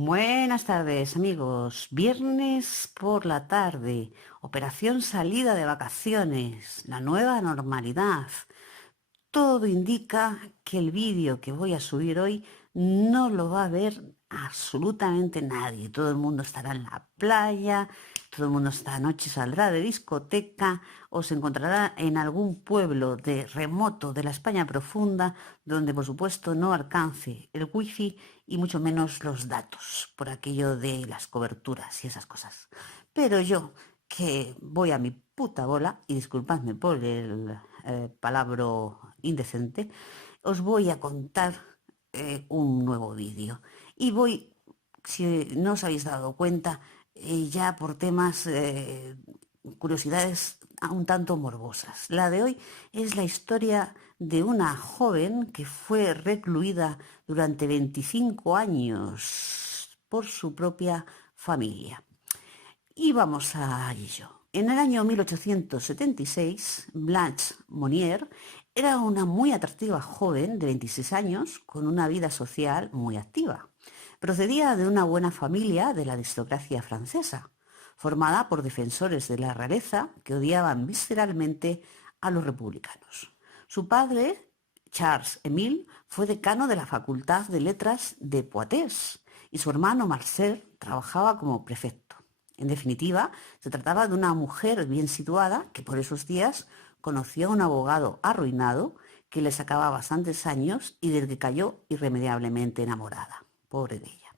Buenas tardes, amigos. Viernes por la tarde, operación salida de vacaciones, la nueva normalidad. Todo indica que el vídeo que voy a subir hoy no lo va a ver absolutamente nadie. Todo el mundo estará en la playa, todo el mundo esta noche saldrá de discoteca o se encontrará en algún pueblo de remoto de la España profunda donde por supuesto no alcance el wifi y mucho menos los datos por aquello de las coberturas y esas cosas. Pero yo, que voy a mi puta bola, y disculpadme por el palabra indecente, os voy a contar un nuevo vídeo. Y voy, si no os habéis dado cuenta, ya por temas, curiosidades un tanto morbosas. La de hoy es la historia de una joven que fue recluida durante 25 años por su propia familia. Y vamos a ello. En el año 1876, Blanche Monnier era una muy atractiva joven de 26 años con una vida social muy activa. Procedía de una buena familia de la aristocracia francesa, formada por defensores de la realeza que odiaban visceralmente a los republicanos. Su padre, Charles Émile, fue decano de la Facultad de Letras de Poitiers y su hermano Marcel trabajaba como prefecto. En definitiva, se trataba de una mujer bien situada que por esos días conoció a un abogado arruinado que le sacaba bastantes años y del que cayó irremediablemente enamorada. Pobre de ella.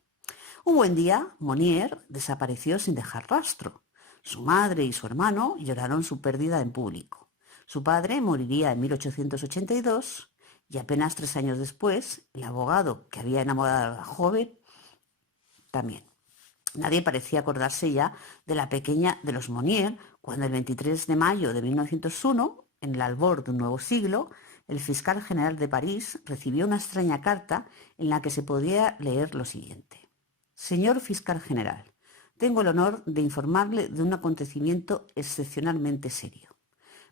Un buen día, Monnier desapareció sin dejar rastro. Su madre y su hermano lloraron su pérdida en público. Su padre moriría en 1882 y apenas 3 años después, el abogado que había enamorado a la joven también. Nadie parecía acordarse ya de la pequeña de los Monnier cuando el 23 de mayo de 1901, en el albor de un nuevo siglo, el fiscal general de París recibió una extraña carta en la que se podía leer lo siguiente. Señor fiscal general, tengo el honor de informarle de un acontecimiento excepcionalmente serio.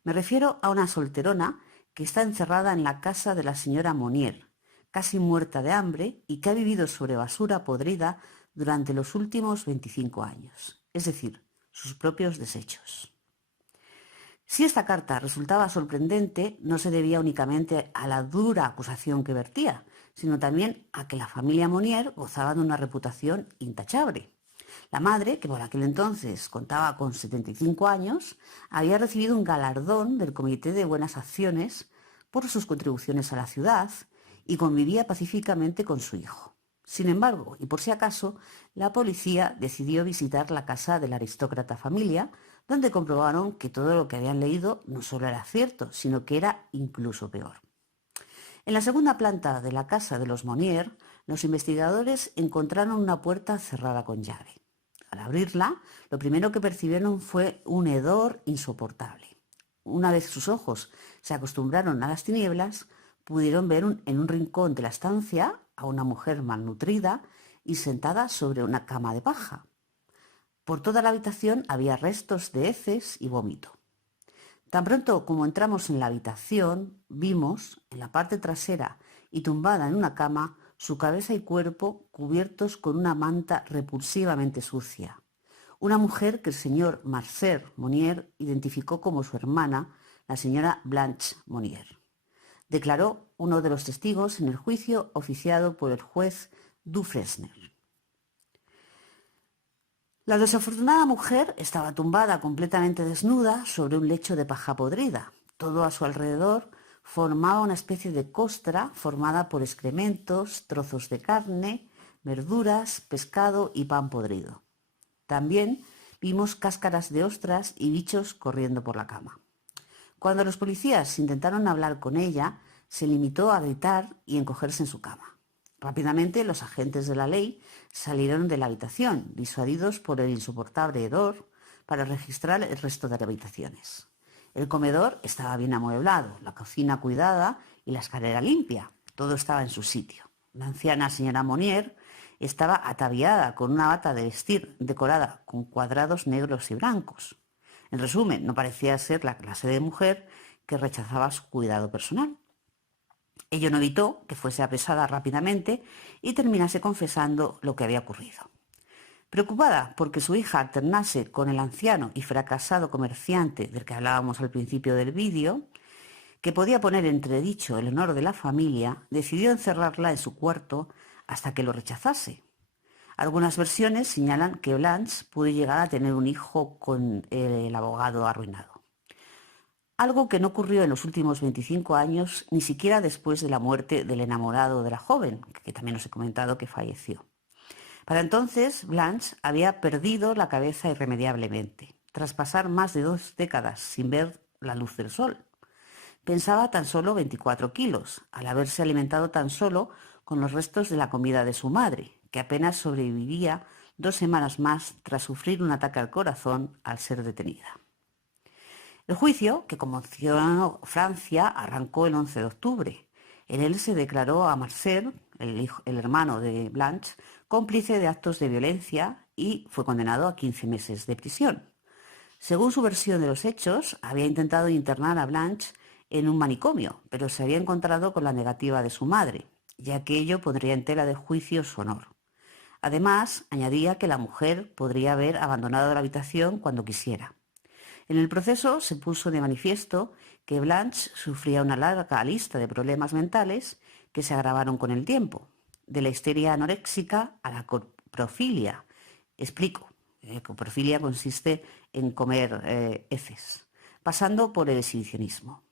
Me refiero a una solterona que está encerrada en la casa de la señora Monnier, casi muerta de hambre y que ha vivido sobre basura podrida durante los últimos 25 años, es decir, sus propios desechos. Si esta carta resultaba sorprendente, no se debía únicamente a la dura acusación que vertía, sino también a que la familia Monnier gozaba de una reputación intachable. La madre, que por aquel entonces contaba con 75 años, había recibido un galardón del Comité de Buenas Acciones por sus contribuciones a la ciudad y convivía pacíficamente con su hijo. Sin embargo, y por si acaso, la policía decidió visitar la casa de la aristócrata familia, donde comprobaron que todo lo que habían leído no solo era cierto, sino que era incluso peor. En la segunda planta de la casa de los Monnier, los investigadores encontraron una puerta cerrada con llave. Al abrirla, lo primero que percibieron fue un hedor insoportable. Una vez sus ojos se acostumbraron a las tinieblas, pudieron ver en un rincón de la estancia a una mujer malnutrida y sentada sobre una cama de paja. Por toda la habitación había restos de heces y vómito. Tan pronto como entramos en la habitación, vimos, en la parte trasera y tumbada en una cama, su cabeza y cuerpo cubiertos con una manta repulsivamente sucia. Una mujer que el señor Marcel Monnier identificó como su hermana, la señora Blanche Monnier. Declaró uno de los testigos en el juicio oficiado por el juez Dufresne. La desafortunada mujer estaba tumbada completamente desnuda sobre un lecho de paja podrida. Todo a su alrededor formaba una especie de costra formada por excrementos, trozos de carne, verduras, pescado y pan podrido. También vimos cáscaras de ostras y bichos corriendo por la cama. Cuando los policías intentaron hablar con ella, se limitó a gritar y encogerse en su cama. Rápidamente los agentes de la ley salieron de la habitación, disuadidos por el insoportable hedor, para registrar el resto de habitaciones. El comedor estaba bien amueblado, la cocina cuidada y la escalera limpia. Todo estaba en su sitio. La anciana señora Monnier estaba ataviada con una bata de vestir decorada con cuadrados negros y blancos. En resumen, no parecía ser la clase de mujer que rechazaba su cuidado personal. Ello no evitó que fuese apresada rápidamente y terminase confesando lo que había ocurrido. Preocupada porque su hija alternase con el anciano y fracasado comerciante del que hablábamos al principio del vídeo, que podía poner en entredicho el honor de la familia, decidió encerrarla en su cuarto hasta que lo rechazase. Algunas versiones señalan que Blanche pudo llegar a tener un hijo con el abogado arruinado. Algo que no ocurrió en los últimos 25 años, ni siquiera después de la muerte del enamorado de la joven, que también os he comentado que falleció. Para entonces, Blanche había perdido la cabeza irremediablemente, tras pasar más de 2 décadas sin ver la luz del sol. Pesaba tan solo 24 kilos, al haberse alimentado tan solo con los restos de la comida de su madre, que apenas sobrevivía 2 semanas más tras sufrir un ataque al corazón al ser detenida. El juicio, que conmocionó Francia, arrancó el 11 de octubre. En él se declaró a Marcel, el hermano de Blanche, cómplice de actos de violencia y fue condenado a 15 meses de prisión. Según su versión de los hechos, había intentado internar a Blanche en un manicomio, pero se había encontrado con la negativa de su madre, ya que ello pondría en tela de juicio su honor. Además, añadía que la mujer podría haber abandonado la habitación cuando quisiera. En el proceso se puso de manifiesto que Blanche sufría una larga lista de problemas mentales que se agravaron con el tiempo, de la histeria anoréxica a la coprofilia. Explico. Coprofilia consiste en comer heces, pasando por el exhibicionismo.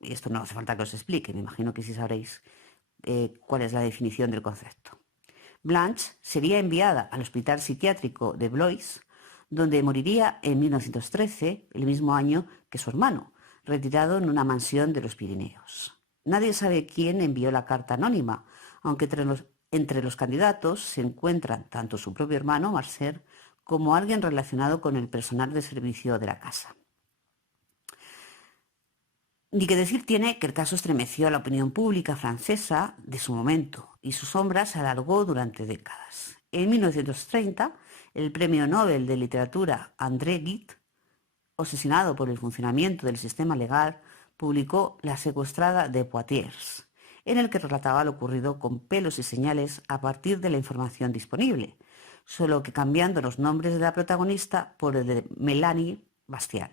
Y esto no hace falta que os explique, me imagino que sí sabréis cuál es la definición del concepto. Blanche sería enviada al hospital psiquiátrico de Blois, donde moriría en 1913, el mismo año que su hermano, retirado en una mansión de los Pirineos. Nadie sabe quién envió la carta anónima, aunque entre los candidatos se encuentran tanto su propio hermano, Marcel, como alguien relacionado con el personal de servicio de la casa. Ni que decir tiene que el caso estremeció a la opinión pública francesa de su momento y su sombra se alargó durante décadas. En 1930, el premio Nobel de Literatura André Gide, obsesionado por el funcionamiento del sistema legal, publicó La secuestrada de Poitiers, en el que relataba lo ocurrido con pelos y señales a partir de la información disponible, solo que cambiando los nombres de la protagonista por el de Melanie Bastian.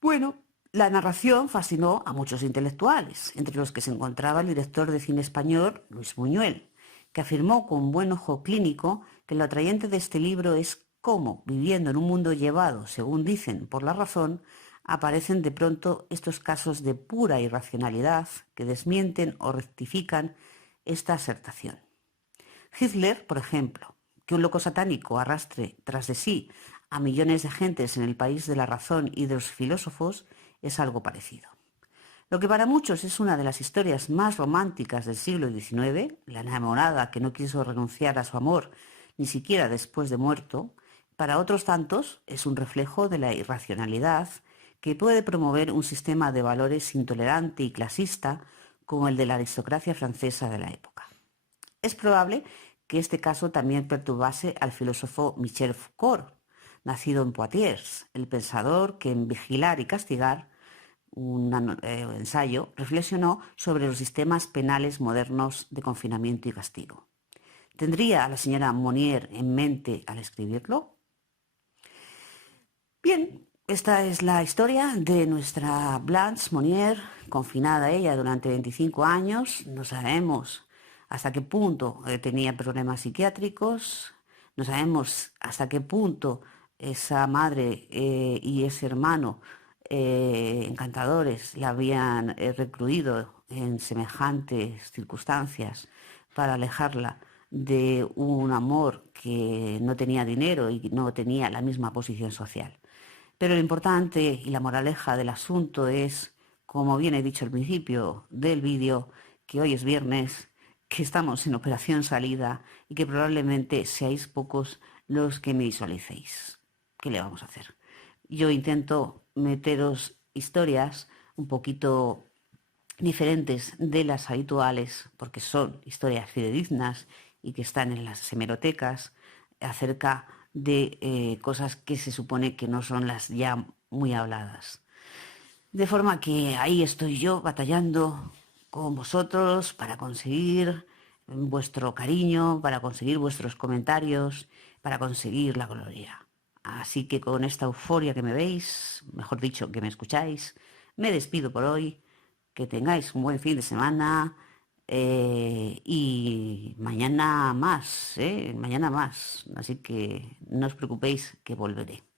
Bueno, la narración fascinó a muchos intelectuales, entre los que se encontraba el director de cine español Luis Buñuel, que afirmó con buen ojo clínico que lo atrayente de este libro es cómo, viviendo en un mundo llevado, según dicen, por la razón, aparecen de pronto estos casos de pura irracionalidad que desmienten o rectifican esta asertación. Hitler, por ejemplo, que un loco satánico arrastre tras de sí a millones de gentes en el país de la razón y de los filósofos, es algo parecido. Lo que para muchos es una de las historias más románticas del siglo XIX, la enamorada que no quiso renunciar a su amor ni siquiera después de muerto, para otros tantos es un reflejo de la irracionalidad que puede promover un sistema de valores intolerante y clasista como el de la aristocracia francesa de la época. Es probable que este caso también perturbase al filósofo Michel Foucault, nacido en Poitiers, el pensador que en Vigilar y Castigar, un ensayo, reflexionó sobre los sistemas penales modernos de confinamiento y castigo. ¿Tendría a la señora Monnier en mente al escribirlo? Bien, esta es la historia de nuestra Blanche Monnier, confinada ella durante 25 años. No sabemos hasta qué punto tenía problemas psiquiátricos, no sabemos hasta qué punto esa madre y ese hermano encantadores la habían recluido en semejantes circunstancias para alejarla de un amor que no tenía dinero y no tenía la misma posición social. Pero lo importante y la moraleja del asunto es, como bien he dicho al principio del vídeo, que hoy es viernes, que estamos en operación salida y que probablemente seáis pocos los que me visualicéis. ¿Qué le vamos a hacer? Yo intento meteros historias un poquito diferentes de las habituales, porque son historias fidedignas y que están en las hemerotecas, acerca de cosas que se supone que no son las ya muy habladas. De forma que ahí estoy yo batallando con vosotros para conseguir vuestro cariño, para conseguir vuestros comentarios, para conseguir la gloria. Así que con esta euforia que me veis, mejor dicho, que me escucháis, me despido por hoy. Que tengáis un buen fin de semana y mañana más, ¿eh? Mañana más. Así que no os preocupéis que volveré.